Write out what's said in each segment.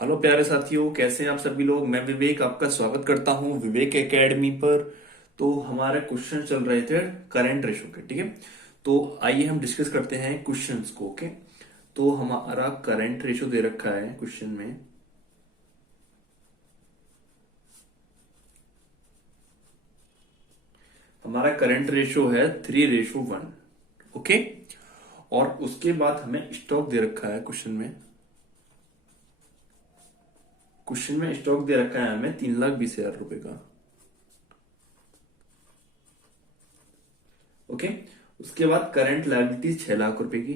Hello प्यारे साथियों, कैसे हैं आप सभी लोग। मैं विवेक आपका स्वागत करता हूं विवेक एकेडमी पर। तो हमारे क्वेश्चन चल रहे थे करंट रेशो के, ठीक है। तो आइए हम डिस्कस करते हैं क्वेश्चंस को। ओके, तो हमारा करंट रेशो दे रखा है क्वेश्चन में। हमारा करंट रेशो है 3:1। ओके, और उसके बाद हमें स्टॉक दे रखा है क्वेश्चन में। क्वेश्चन में स्टॉक दे रखा है हमें 3,20,000 रुपए का। ओके, उसके बाद करंट लायबिलिटीज 6 लाख रुपए की।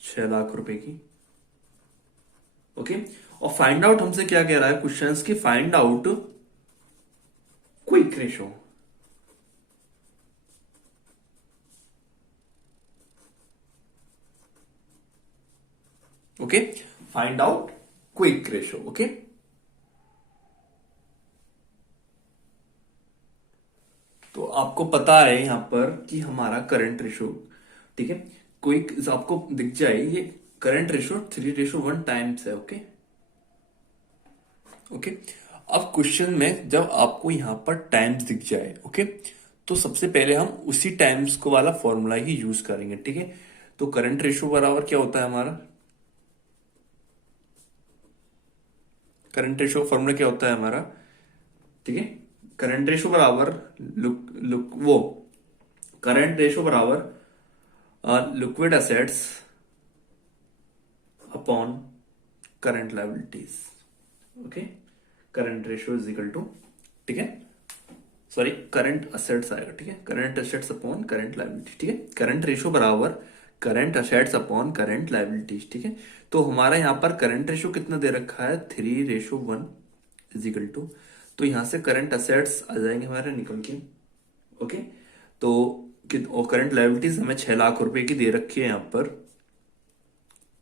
6 लाख रुपए की। ओके, और फाइंड आउट हमसे क्या कह रहा है क्वेश्चंस की, find out quick ratio. Okay, find out quick ratio. Okay, तो आपको पता है यहां पर कि हमारा करंट रेशो, ठीक है, क्विक आपको दिख जाए ये करंट रेशो 3:1 टाइम्स है। ओके ओके, अब क्वेश्चन में जब आपको यहां पर टाइम्स दिख जाए, ओके, तो सबसे पहले हम उसी टाइम्स को वाला फॉर्मूला ही यूज करेंगे, ठीक है। तो करंट रेशो बराबर क्या होता है हमारा, करंट रेशो फॉर्मूला क्या होता है हमारा, ठीक है। करंट रेशो बराबर लुक लुक वो करंट रेशो बराबर liquid assets upon current liabilities. Okay, current ratio is equal to, ठीक है, सॉरी करंट असेट्स आएगा, ठीक है, current assets upon current liability, ठीक है। करंट रेशो बराबर current assets upon current liabilities, ठीक है। तो हमारा यहाँ पर करंट रेशो कितना दे रखा है 3:1 इज इक्वल टू, तो यहां से करंट असेट्स आ जाएंगे हमारे निकल के। ओके, तो और करंट लायबिलिटीज हमें 6 लाख रुपए की दे रखी है यहाँ पर,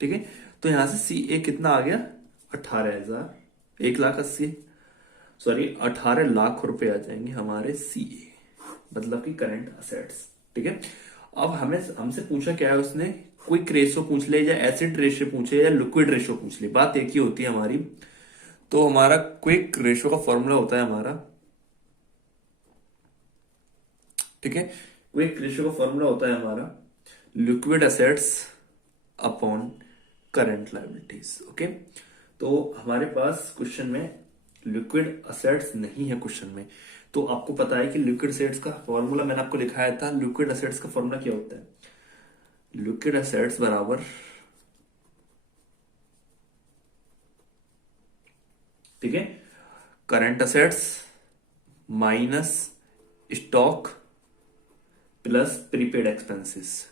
ठीक है। तो यहां से सी ए कितना आ गया, 18,000, 1,80,000, सॉरी 18 लाख रुपए आ जाएंगे हमारे सी ए, मतलब कि करंट असेट्स, ठीक है। अब हमें हमसे पूछा क्या है उसने, क्विक रेशो पूछ ले या एसिड रेशो पूछे या लिक्विड रेशो पूछ ले, बात एक ही होती है हमारी। तो हमारा क्विक रेशो का फॉर्मूला होता है हमारा, ठीक है, क्विक रेशो का फॉर्मूला होता है हमारा liquid assets upon current liabilities. Okay, तो हमारे पास क्वेश्चन में लिक्विड असेट्स नहीं है क्वेश्चन में। तो आपको पता है कि लिक्विड असेट्स का फॉर्मूला मैंने आपको दिखाया था, लिक्विड असेट्स का फॉर्मूला क्या होता है, लिक्विड असेट्स बराबर, ठीक है, current assets minus stock plus prepaid expenses.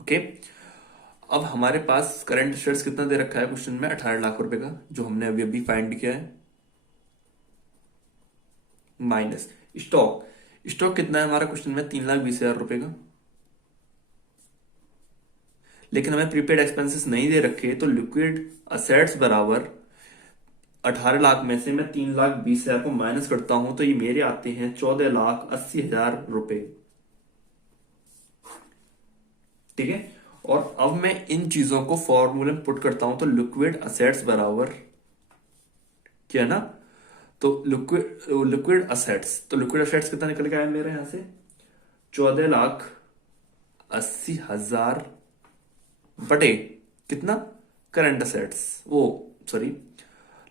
Okay, अब हमारे पास करंट असेट्स कितना दे रखा है क्वेश्चन में, 18 लाख रुपए का, जो हमने अभी अभी फाइंड किया है, माइनस स्टॉक। स्टॉक कितना है हमारा क्वेश्चन में, 3,20,000 रुपए का, लेकिन हमें प्रीपेड एक्सपेंसेस नहीं दे रखे। तो लिक्विड असेट्स बराबर 18 लाख में से मैं 3,20,000 को माइनस करता हूं तो ये मेरे आते हैं 14,80,000 रुपए, ठीक है। और अब मैं इन चीजों को फॉर्मूले में पुट करता हूं तो लिक्विड असेट्स बराबर क्या है ना, तो लिक्विड असेट्स कितना निकल के आया मेरे यहां से, 14,80,000 बटे कितना, करंट असेट्स, वो sorry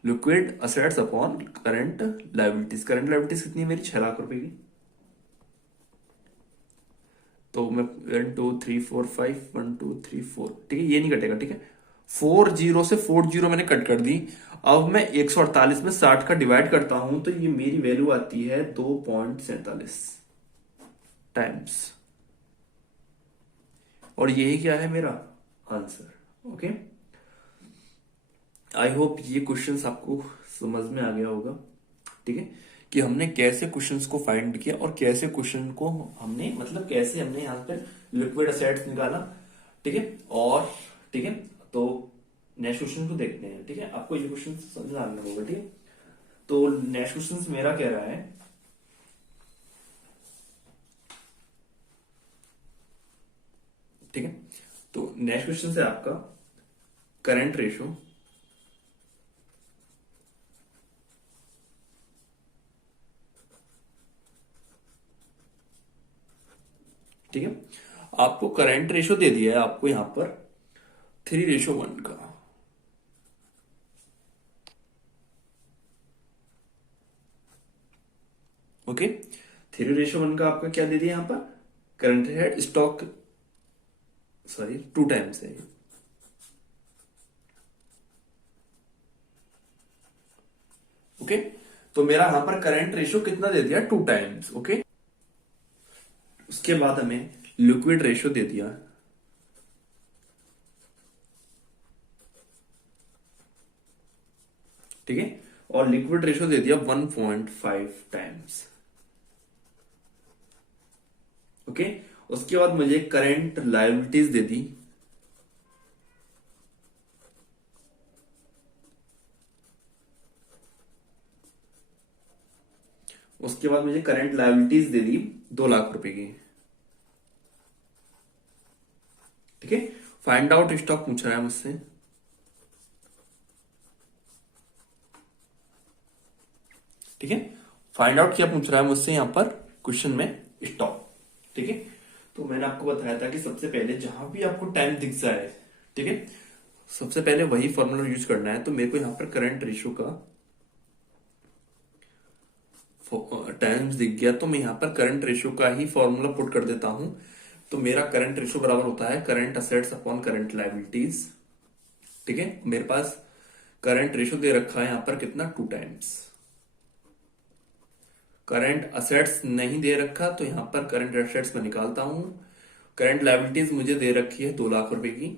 liquid assets upon current liabilities. Current liabilities कितनी है मेरी, 6 लाख रुपए की। तो मैं 1 2 3 4 5, 1 2 3 4, ठीक है, ये नहीं कटेगा, ठीक है। 40 से 40 मैंने कट कर दी। अब मैं 148 में 60 का डिवाइड करता हूं तो ये मेरी वैल्यू आती है 2.47 टाइम्स, और यही क्या है मेरा आंसर। ओके, आई होप ये क्वेश्चंस आपको समझ में आ गया होगा, ठीक है, कि हमने कैसे क्वेश्चंस को फाइंड किया और कैसे क्वेश्चन को हमने, मतलब कैसे हमने यहाँ पे लिक्विड असेट्स निकाला, ठीक है। और ठीक है, तो नेक्स्ट क्वेश्चन को देखते हैं, ठीक है, आपको ये क्वेश्चन समझ में आना होगा, ठीक है। तो नेक्स्ट क्वेश्चन मेरा कह रहा है, ठीक है, तो नेक्स्ट क्वेश्चन है आपका करंट रेशो ठीक है, आपको करंट रेशो दे दिया है आपको यहां पर 3:1 का। ओके, 3:1 का आपका क्या दे दिया यहां पर, करंट है स्टॉक, सॉरी 2 टाइम्स है। ओके, तो मेरा यहां पर करंट रेशो कितना दे दिया, 2 टाइम्स। ओके, उसके बाद हमें लिक्विड रेशो दे दिया, ठीक है, और लिक्विड रेशो दे दिया 1.5 टाइम्स। ओके, उसके बाद मुझे करंट लायबिलिटीज दे दी, उसके बाद मुझे करंट लायबिलिटीज दे दी 2 लाख रुपए की। ठीक है, फाइंड आउट स्टॉक पूछ रहा है मुझसे, ठीक है, फाइंड आउट क्या पूछ रहा है मुझसे यहां पर क्वेश्चन में, स्टॉक। ठीक है, तो मैंने आपको बताया था कि सबसे पहले जहां भी आपको टाइम दिख जाए, ठीक है, सबसे पहले वही फॉर्मूला यूज करना है। तो मेरे को यहां पर करंट रेशियो का टाइम्स दिख गया, तो मैं यहां पर करंट रेशियो का ही फॉर्मूला पुट कर देता हूं। तो मेरा करंट रेशियो बराबर होता है current assets upon current liabilities. ठीक है, मेरे पास करंट रेशियो दे रखा है यहां पर कितना, 2 टाइम्स। करंट असेट्स नहीं दे रखा, तो यहां पर करंट असेट्स में निकालता हूं। करंट लायबिलिटीज मुझे दे रखी है 2 लाख रुपए की,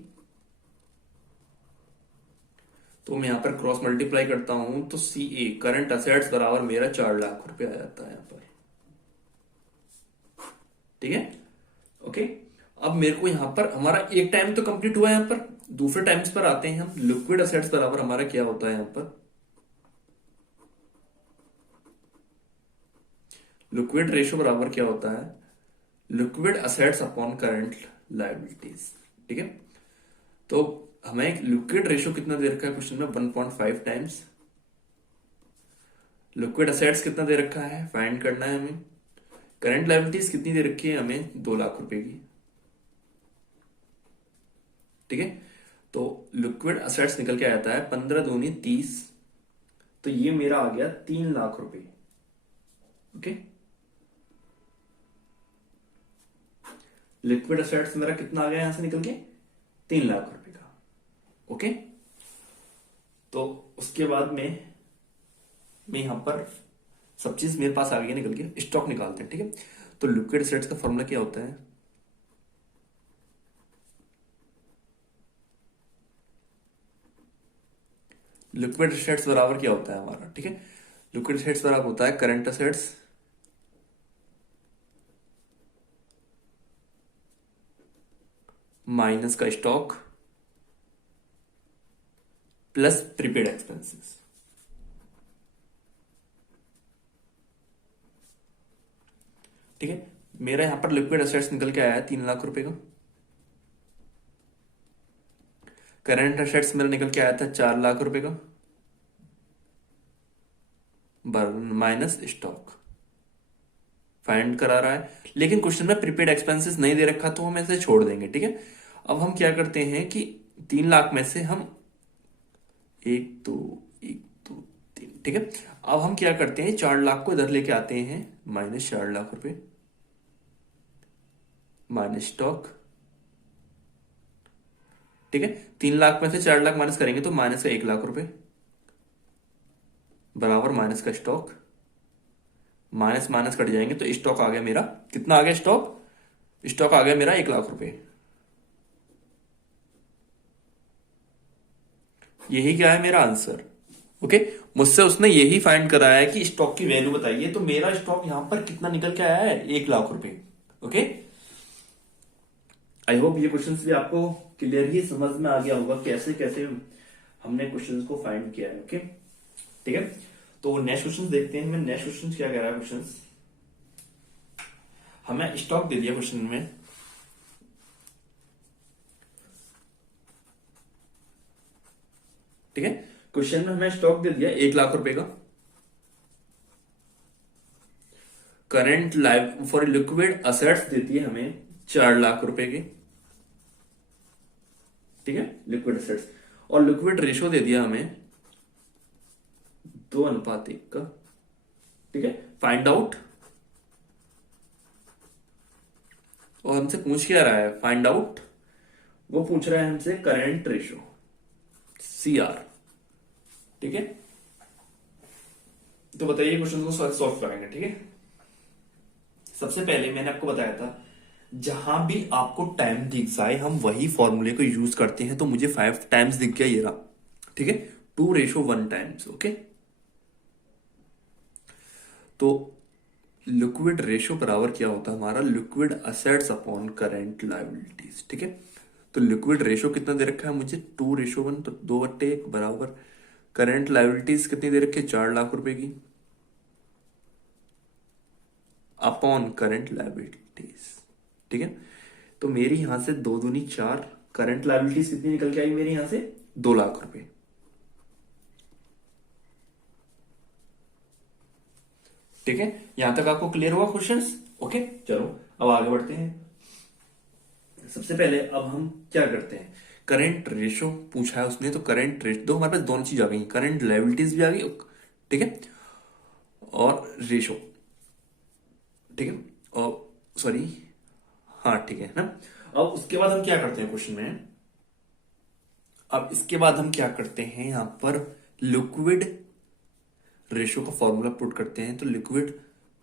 तो मैं यहां पर क्रॉस मल्टीप्लाई करता हूं, तो सी ए करंट असेट्स बराबर मेरा 4 लाख रुपए आ जाता है यहां पर। ठीक है, ओके, अब मेरे को यहां पर हमारा एक टाइम तो कंप्लीट हुआ है, यहां पर दूसरे टाइम्स पर आते हैं हम। लिक्विड असेट्स बराबर हमारा क्या होता है यहां पर, लिक्विड रेशियो बराबर क्या होता है, liquid assets upon current liabilities. ठीक है, तो हमें लिक्विड रेशियो कितना दे रखा है क्वेश्चन में, 1.5 टाइम्स। लिक्विड असेट्स कितना दे रखा है, फाइंड करना है हमें। करंट लायबिलिटीज कितनी दे रखी है हमें, 2 लाख रुपए की। ठीक है, तो लिक्विड असेट्स निकल के आता है 15 दूनी 30, तो ये मेरा आ गया 3 लाख रुपए। ओके, लिक्विड असेट्स मेरा कितना आ गया यहां से निकल के, 3 लाख रुपए का। ओके, तो उसके बाद में मैं यहां पर सब चीज मेरे पास आ गई निकल के, स्टॉक निकालते हैं। ठीक है, तो लिक्विड असेट्स का फॉर्मूला क्या होता है, लिक्विड असेट्स बराबर क्या होता है हमारा, ठीक है, लिक्विड असेट्स बराबर होता है करंट असेट्स माइनस का स्टॉक प्लस प्रीपेड एक्सपेंसेस। ठीक है, मेरा यहां पर लिक्विड असेट्स निकल के आया है 3 लाख रुपए का, करंट असेट्स मेरा निकल के आया था 4 लाख रुपए का, माइनस स्टॉक फाइंड करा रहा है, लेकिन क्वेश्चन में प्रीपेड एक्सपेंसेस नहीं दे रखा, तो हम ऐसे छोड़ देंगे। ठीक है, अब हम क्या करते हैं कि 3 लाख में से हम 1 2 1 2 3, ठीक है, अब हम क्या करते हैं 4 लाख को इधर लेके आते हैं, माइनस 4 लाख रुपए माइनस स्टॉक। ठीक है, 3 लाख में से 4 लाख माइनस करेंगे तो माइनस का 1 लाख रुपए बराबर माइनस का स्टॉक, माइनस माइनस कट जाएंगे तो स्टॉक आ गया मेरा, कितना आ गया स्टॉक, स्टॉक आ गया मेरा 1 लाख रुपए। यही क्या है मेरा आंसर। ओके, मुझसे उसने यही फाइंड कराया है कि स्टॉक की वैल्यू बताइए, तो मेरा स्टॉक यहां पर कितना निकल के आया है, 1 लाख रुपए। ओके, आई होप ये क्वेश्चन भी आपको क्लियर ही समझ में आ गया होगा कैसे कैसे हमने क्वेश्चंस को फाइंड किया है। ओके, ठीक है, तो नेक्स्ट क्वेश्चन देखते हैं, हमें नेक्स्ट क्वेश्चन क्या कह रहा है। क्वेश्चन हमें स्टॉक दे दिया क्वेश्चन में, ठीक है। क्वेश्चन में हमें स्टॉक दे दिया 1 लाख रुपए का। Current live for liquid assets देती है हमें 4 लाख रुपए की, ठीक है, लिक्विड असेट्स। और लिक्विड रेशो दे दिया हमें 2:1 का, ठीक है। फाइंड आउट, और हमसे पूछ क्या रहा है, फाइंड आउट। वो पूछ रहा है हमसे करंट रेशो, CR, ठीक है। तो बताइए क्वेश्चन को सॉल्व करेंगे, ठीक है। सबसे पहले मैंने आपको बताया था, जहां भी आपको टाइम दिख जाए हम वही फॉर्मूले को यूज करते हैं। तो मुझे 5 टाइम्स दिख गया, ये रहा, ठीक है, 2:1 टाइम्स, ओके। तो लिक्विड रेशो बराबर क्या होता है हमारा, liquid assets upon current liabilities, ठीक है। तो लिक्विड रेशो कितना दे रखा है मुझे, 2:1, तो 2/1 बराबर करंट लायबिलिटीज कितनी दे रखी है, 4 लाख रुपए की, अपॉन करंट लायबिलिटीज, ठीक है। तो मेरी यहां से 2 दूनी 4, करंट लायबिलिटीज कितनी निकल के आई मेरी यहां से, 2 लाख रुपए, ठीक है। यहां तक आपको क्लियर हुआ क्वेश्चंस, ओके। चलो अब आगे बढ़ते हैं। सबसे पहले अब हम क्या करते हैं, करंट रेशो पूछा है उसने, तो करंट रेशो दो हमारे पास दोनों चीज आ गई, करंट लायबिलिटीज भी आ गई, ठीक है, और रेशो, ठीक है, और सॉरी, हाँ ठीक है ना। अब उसके बाद हम क्या करते हैं क्वेश्चन में, अब इसके बाद हम क्या करते हैं, यहां पर लिक्विड रेशो का फॉर्मूला पुट करते हैं। तो लिक्विड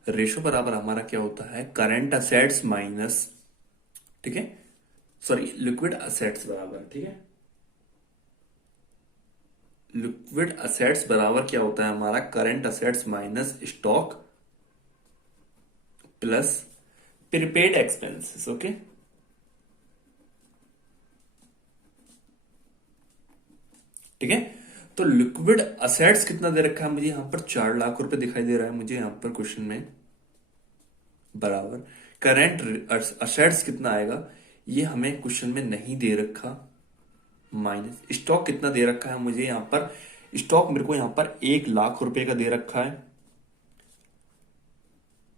रेशो बराबर हमारा क्या होता है, करंट असेट्स माइनस, ठीक है, सॉरी, लिक्विड असेट्स बराबर, ठीक है, लिक्विड असेट्स बराबर क्या होता है हमारा, current assets minus stock plus prepaid expenses, okay. ठीक है, तो लिक्विड असेट्स कितना दे रखा है मुझे यहां पर, 4 लाख रुपए दिखाई दे रहा है मुझे यहां पर क्वेश्चन में, बराबर करंट असेट्स कितना आएगा, ये हमें क्वेश्चन में नहीं दे रखा, माइनस स्टॉक कितना दे रखा है मुझे यहां पर, स्टॉक मेरे को यहां पर 1 लाख रुपए का दे रखा है,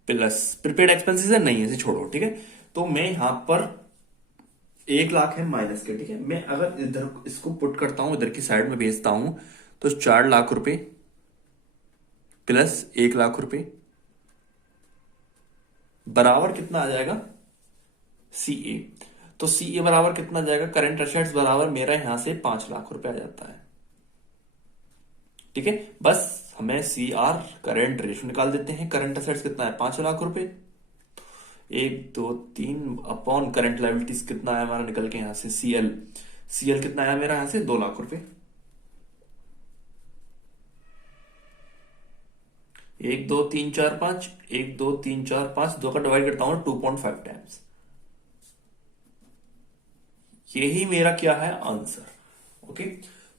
प्लस प्रीपेड एक्सपेंसेस है नहीं, ऐसे छोड़ो, ठीक है। तो मैं यहां पर 1 लाख है माइनस के, ठीक है। मैं अगर इधर इसको पुट करता हूं, इधर की साइड में भेजता हूं, तो 4 लाख रुपए प्लस 1 लाख रुपए बराबर कितना आ जाएगा, CA। तो CA बराबर कितना आ जाएगा, करंट असेट्स बराबर मेरा यहां से 5 लाख रुपए आ जाता है, ठीक है। बस हमें CR करंट रेशो निकाल देते हैं, करंट असेट्स कितना है, 5 लाख रुपए, 1 2 3 अपॉन करंट लायबिलिटीज कितना आया हमारा निकल के यहां से, CL कितना आया मेरा यहां से, 2 लाख रुपए, 1 2 3 4 5, 1 2 3 4 5, 2 का डिवाइड करता हूं 2.5 टाइम्स, यही मेरा क्या है आंसर, ओके।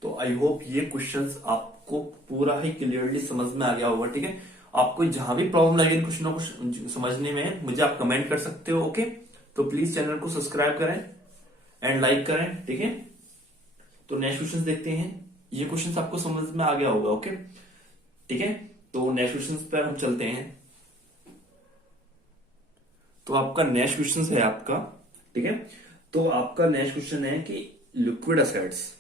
तो आई होप ये क्वेश्चंस आपको पूरा ही क्लियरली समझ में आ गया होगा, ठीक है। आपको जहां भी प्रॉब्लम लगे इन क्वेश्चनों को समझने में, मुझे आप कमेंट कर सकते हो, ओके। तो प्लीज चैनल को सब्सक्राइब करें एंड लाइक करें, ठीक है। तो नेक्स्ट क्वेश्चन देखते हैं, ये क्वेश्चन आपको समझ में आ गया होगा, ओके, ठीक है। तो नेक्स्ट क्वेश्चन पर हम चलते हैं। तो आपका नेक्स्ट क्वेश्चन है आपका, ठीक है। तो आपका नेक्स्ट क्वेश्चन है कि लिक्विड असेट्स,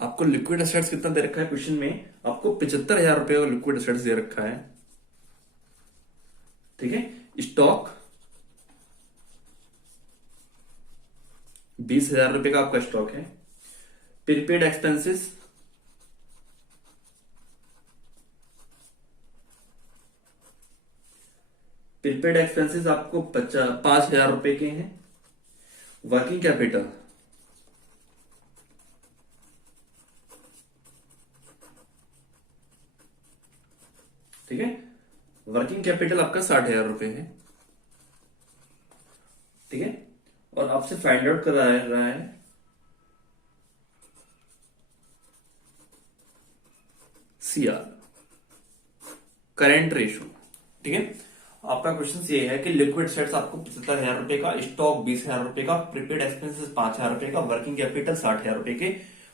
आपको लिक्विड असेट्स कितना दे रखा है क्वेश्चन में, आपको 75,000 रुपए का लिक्विड असेट्स दे रखा है, ठीक है। स्टॉक 20,000 रुपए का आपका स्टॉक है, प्रीपेड एक्सपेंसेस आपको 5,000 रुपए के हैं, वर्किंग कैपिटल ठीक है, वर्किंग कैपिटल आपका 60,000 रुपए है, ठीक है। और आपसे फाइंड आउट करा रहा है CR, करंट रेशो। ठीक है, आपका क्वेश्चन ये है कि लिक्विड एसेट्स आपको 75,000 रुपए का, स्टॉक 20,000 रुपए का, प्रीपेड एक्सपेंसेस 5,000 रुपए का, वर्किंग कैपिटल 60,000 रुपए के,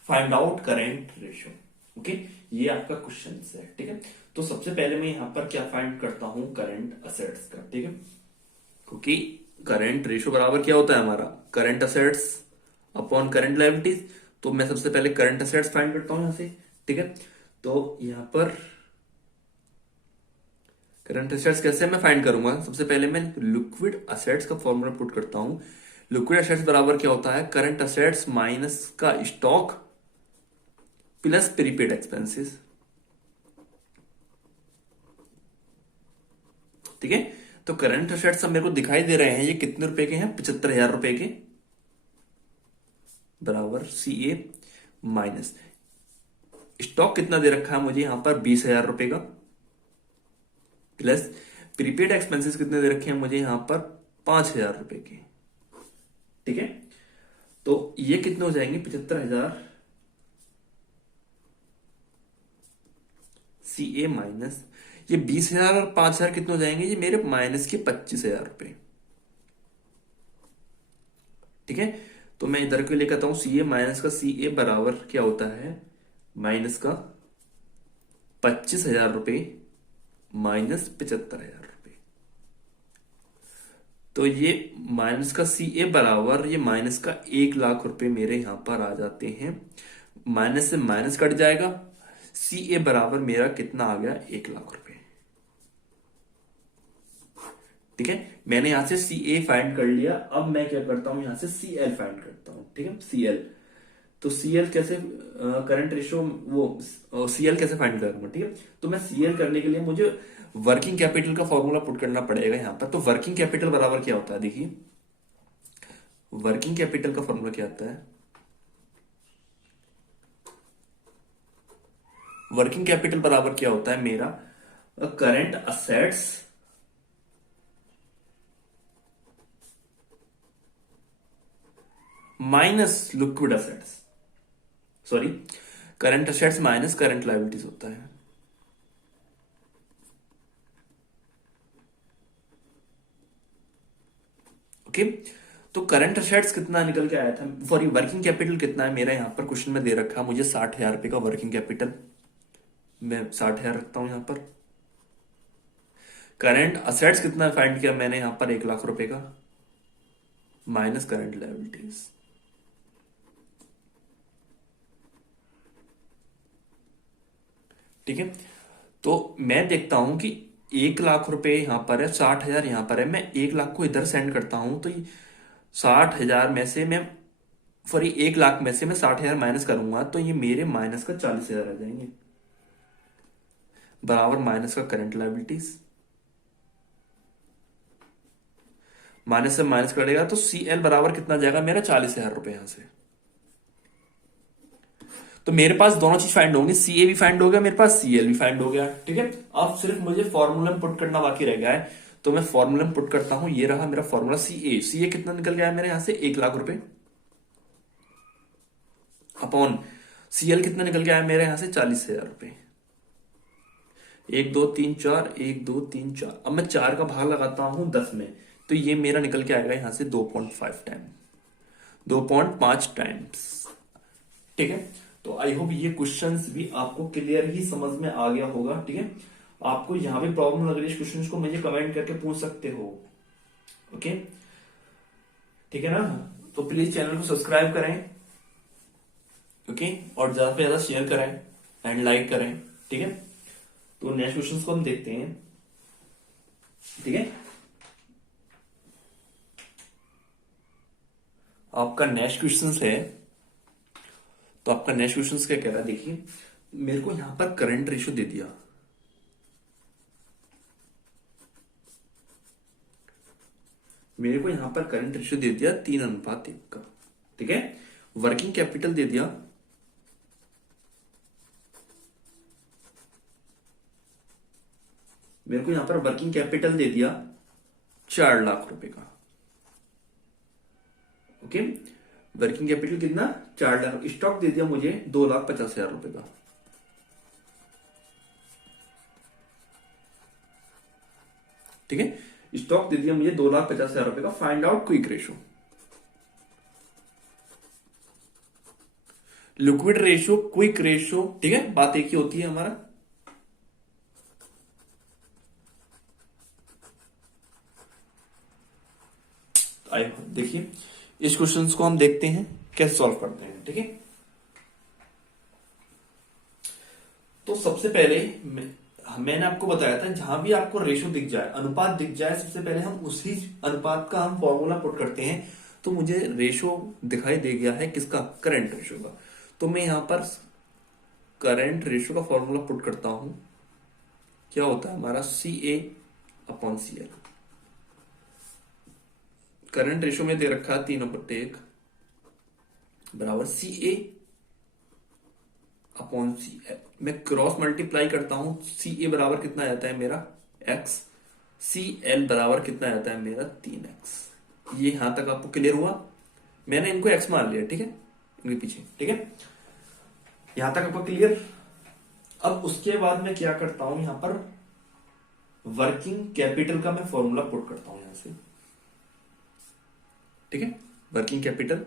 find out current ratio. Okay, ये आपका क्वेश्चन है। ठीक है, तो सबसे पहले मैं यहां पर क्या फाइंड करता हूं, करंट असेट्स का। ठीक है, क्योंकि करंट रेशो बराबर क्या होता है हमारा, current assets upon current liabilities. तो मैं सबसे पहले करंट असेट्स फाइंड करता हूं यहां से। ठीक है, तो यहां पर करंट असेट्स कैसे मैं फाइंड करूंगा, सबसे पहले मैं लिक्विड असेट्स का फॉर्मूला पुट करता हूं। लिक्विड असेट्स बराबर क्या होता है, करंट असेट्स माइनस का स्टॉक प्लस प्रीपेड एक्सपेंसेस। ठीक है, तो करंट असेट्स अब मेरे को दिखाई दे रहे हैं, ये कितने रुपए के हैं, 75,000 रुपए के, बराबर CA माइनस स्टॉक कितना दे रखा है मुझे यहां पर, 20,000 रुपए का, प्लस प्रीपेड एक्सपेंसेस कितने दे रखे हैं मुझे यहां पर, 5,000 रुपए के। ठीक है, तो ये कितने हो जाएंगे, 75,000 CA माइनस ये 20,000 और 5,000 कितने हो जाएंगे, ये मेरे माइनस के 25,000 रुपए। ठीक है, तो मैं इधर के लिए कहता हूं CA माइनस का CA बराबर क्या होता है, माइनस का 25,000 रुपए माइनस 75,000 रुपए। तो ये माइनस का CA बराबर ये माइनस का 1,00,000 रुपए मेरे यहां पर आ जाते हैं। माइनस से माइनस कट जाएगा, CA बराबर मेरा कितना आ गया, 1,00,000 रुपए। ठीक है, मैंने यहां से CA फाइंड कर लिया। अब मैं क्या करता हूं, यहां से CL फाइंड करता हूं। ठीक है, CL, तो CL कैसे, करंट रेशियो, वो CL कैसे फाइंड करूंगा। ठीक है, तो मैं CL करने के लिए मुझे वर्किंग कैपिटल का फॉर्मूला पुट करना पड़ेगा यहां पर। तो वर्किंग कैपिटल बराबर क्या होता है, देखिए वर्किंग कैपिटल का फॉर्मूला क्या आता है, वर्किंग कैपिटल बराबर क्या होता है मेरा, current assets minus liquid assets, sorry current assets minus current liabilities होता है। ओके, तो करंट असेट्स कितना निकल के आया था, सॉरी वर्किंग कैपिटल कितना है मेरा यहां पर क्वेश्चन में दे रखा है मुझे, 60,000 रुपए का वर्किंग कैपिटल, मैं 60,000 रखता हूं यहां पर। करंट असेट्स कितना फाइंड किया मैंने यहां पर, 1,00,000 रुपए का, माइनस करंट लायबिलिटीज। ठीक है, तो मैं देखता हूं कि 1,00,000 रुपए यहां पर है, 60,000 यहां पर है, मैं 1,00,000 को इधर सेंड करता हूं, तो 60,000 में से मैं, सॉरी 1,00,000 में से मैं 60,000 माइनस करूंगा, तो ये मेरे माइनस का 40,000 आ जाएंगे, बराबर माइनस का करंट लायबिलिटीज। माइनस से माइनस करेगा तो CL बराबर कितना जाएगा मेरा, 40,000 रुपए यहां से। तो मेरे पास दोनों चीज फाइंड होंगी, CA भी फाइंड हो गया मेरे पास, CL भी फाइंड हो गया। ठीक है, अब सिर्फ मुझे फॉर्मूला में पुट करना बाकी रह गया है, तो मैं फॉर्मूला में पुट करता हूं। ये रहा मेरा फॉर्मूला, CA कितना निकल गया है मेरे यहां से, 1,00,000 रुपए, अपॉन CL कितना निकल गया है मेरे यहां से, 40,000 रुपए। 1 2 3 4, 1 2 3 4, अब मैं 4 का भाग लगाता हूं 10 में, तो ये मेरा निकल के आएगा यहां से 2.5 टाइम, 2.5 टाइम्स। ठीक है, तो आई होप ये क्वेश्चंस भी आपको क्लियर ही समझ में आ गया होगा। ठीक है, आपको यहां भी प्रॉब्लम लग रही है इस क्वेश्चन को, मुझे कमेंट करके पूछ सकते हो। ओके, ठीक है ना, तो प्लीज चैनल को सब्सक्राइब करें। ओके, और ज्यादा से ज्यादा शेयर करें एंड लाइक करें। ठीक है, तो नेक्स्ट क्वेश्चन को हम देखते हैं। ठीक है, आपका नेक्स्ट क्वेश्चन है, तो आपका नेक्स्ट क्वेश्चन क्या कह रहा है, देखिए मेरे को यहां पर करंट रेशियो दे दिया, मेरे को यहां पर करंट रेशियो दे दिया 3:1 का। ठीक है, वर्किंग कैपिटल दे दिया, मेरे को यहां पर वर्किंग कैपिटल दे दिया 4,00,000 रुपए का। ओके, वर्किंग कैपिटल कितना, 4,00,000। स्टॉक दे दिया मुझे 2,50,000 रुपए का। ठीक है, स्टॉक दे दिया मुझे 2,50,000 रुपए का, find out quick ratio. Liquid ratio, quick ratio, ठीक है, बात एक ही होती है हमारा। आइए देखिए इस क्वेश्चन को हम देखते हैं कैसे सॉल्व करते हैं, ठीक है। तो सबसे पहले मैंने आपको बताया था जहां भी आपको रेशो दिख जाए, अनुपात दिख जाए, सबसे पहले हम उसी अनुपात का हम फॉर्मूला पुट करते हैं। तो मुझे रेशो दिखाई दे गया है किसका, करंट रेशो का। तो मैं यहां पर करंट रेशो का फॉर्मूला पुट करता हूं, क्या होता है हमारा CA/CL। करंट रेशो में दे रखा है 3/1 बराबर CA/CL। मैं क्रॉस मल्टीप्लाई करता हूं, CA बराबर कितना आता है मेरा x, CL बराबर कितना आता है मेरा 3x। ये यहां तक आपको क्लियर हुआ? मैंने इनको x मान लिया, ठीक है, इनके पीछे, ठीक है, यहां तक आपको क्लियर। अब उसके बाद मैं क्या करता हूं, यहां पर वर्किंग कैपिटल का मैं फॉर्मूला पुट करता हूं यहां से, ठीक है। वर्किंग कैपिटल,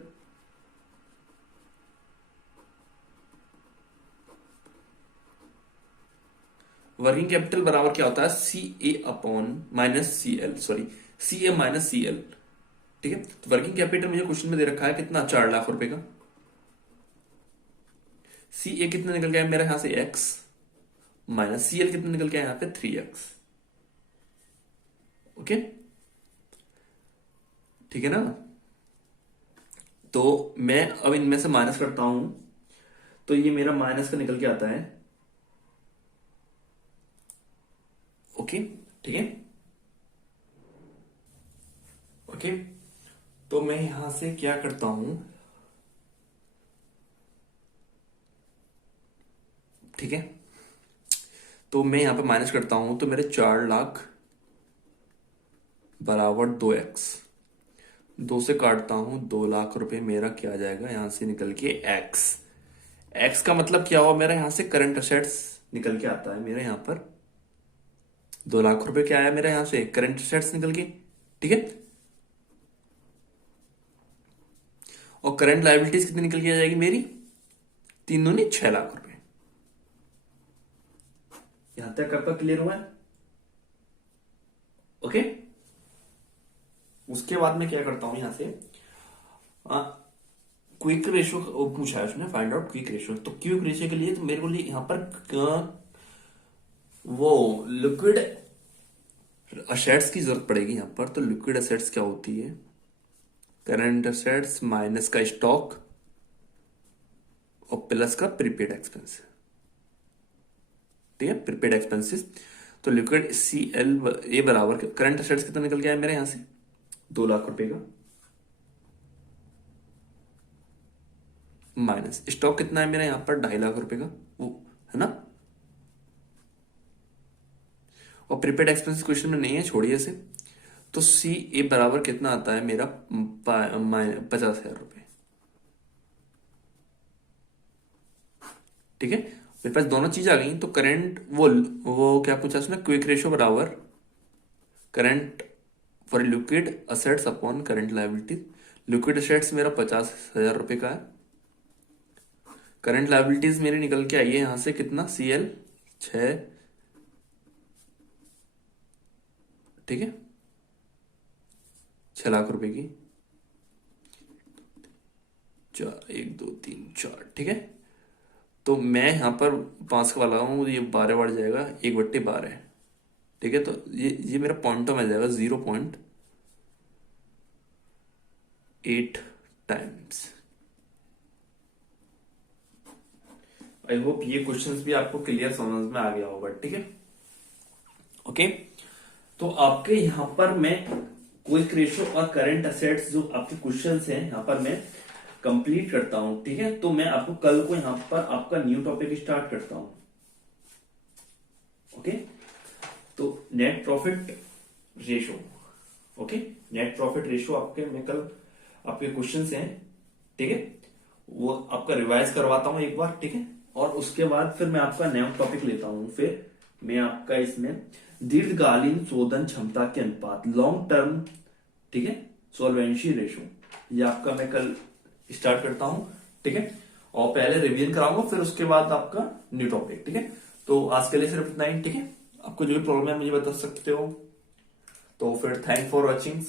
वर्किंग कैपिटल बराबर क्या होता है, CA/CL, सॉरी CA-CL, ठीक है। तो वर्किंग कैपिटल मुझे क्वेश्चन में दे रखा है कितना, 4,00,000 रुपए का। CA कितना निकल गया मेरा यहां से x, माइनस CL कितना निकल गया यहां पे 3x, ओके, ठीक है ना। तो मैं अब इनमें से माइनस करता हूं, तो ये मेरा माइनस का निकल के आता है, ओके, ठीक है, ओके। तो मैं यहां से क्या करता हूं, ठीक है, तो मैं यहां पे माइनस करता हूं, तो मेरे 4,00,000 बराबर 2x, 2 से काटता हूं, 2,00,000 रुपए मेरा क्या आ जाएगा यहां से निकल के x का मतलब क्या हुआ मेरा, यहां से करंट असेट्स निकल के आता है मेरे यहां पर 2,00,000 रुपए क्या आया मेरा यहां से करंट असेट्स निकल के, ठीक है। और करंट लायबिलिटीज कितनी निकल के आ जाएगी मेरी, 3 दूनी 6,00,000 रुपए। यहां तक आपका क्लियर हुआ है, ओके। उसके बाद में क्या करता हूं यहां से, क्विक रेशो पूछा है उसने, फाइंड आउट क्विक रेशो। तो क्विक रेशो के लिए तो मेरे को यहां पर वो लिक्विड असेट्स की जरूरत पड़ेगी यहां पर। तो लिक्विड असेट्स क्या होती है, करंट असेट्स माइनस का स्टॉक और प्लस का प्रीपेड एक्सपेंस, ठीक है, प्रीपेड एक्सपेंसेस। तो लिक्विड CL बराबर करंट असेट्स कितना निकल गया है मेरे यहां से 2,00,000 रुपए का, माइनस स्टॉक कितना है मेरा यहां पर 2,50,000 रुपए का, वो है ना। और प्रीपेड एक्सपेंसेस क्वेश्चन में नहीं है, छोड़िए इसे। तो CA बराबर कितना आता है मेरा 50,000 रुपए, ठीक है। मेरे पास दोनों चीज आ गई। तो करंट वो क्या पूछा उसने, क्विक रेशो बराबर current for liquid assets upon current liabilities. Liquid assets मेरा 50,000 रुपए का है, करंट लायबिलिटीज मेरी निकल के आई है यहां से कितना, CL 6, ठीक है, 6,00,000 रुपए की, 4, 1, 2, 3, 4, ठीक है। तो मैं यहां पर 5 का वाला हूं, ये 12 बढ़ जाएगा, 1/12, ठीक है। तो ये मेरा पॉइंटों में जाएगा 0.8 टाइम्स। आई होप ये क्वेश्चंस भी आपको क्लियर समझ में आ गया होगा, ठीक है, ओके। तो आपके यहां पर मैं क्विक रेशो और करंट असेट्स जो आपके क्वेश्चंस हैं यहां पर मैं कंप्लीट करता हूं, ठीक है। तो मैं आपको कल को यहां पर आपका न्यू टॉपिक स्टार्ट करता हूं, ओके। तो net profit ratio, okay, net profit ratio आपके मैं कल आपके क्वेश्चंस हैं, ठीक है, वो आपका रिवाइज करवाता हूं एक बार, ठीक है। और उसके बाद फिर मैं आपका नया टॉपिक लेता हूं फिर में आपका इसमें दीर्घकालीन शोधन क्षमता के अनुपात, लॉन्ग टर्म, ठीक है, सॉल्वेंसी रेशो, ये आपका मैं कल स्टार्ट करता हूं, ठीक है, और पहले रिवीजन कराऊंगा, फिर उसके बाद आपका न्यू टॉपिक, ठीक है। तो आज के लिए सिर्फ इतना ही, ठीक है। आपको जो भी प्रॉब्लम है मुझे बता सकते हो। तो फिर थैंक फॉर वॉचिंग।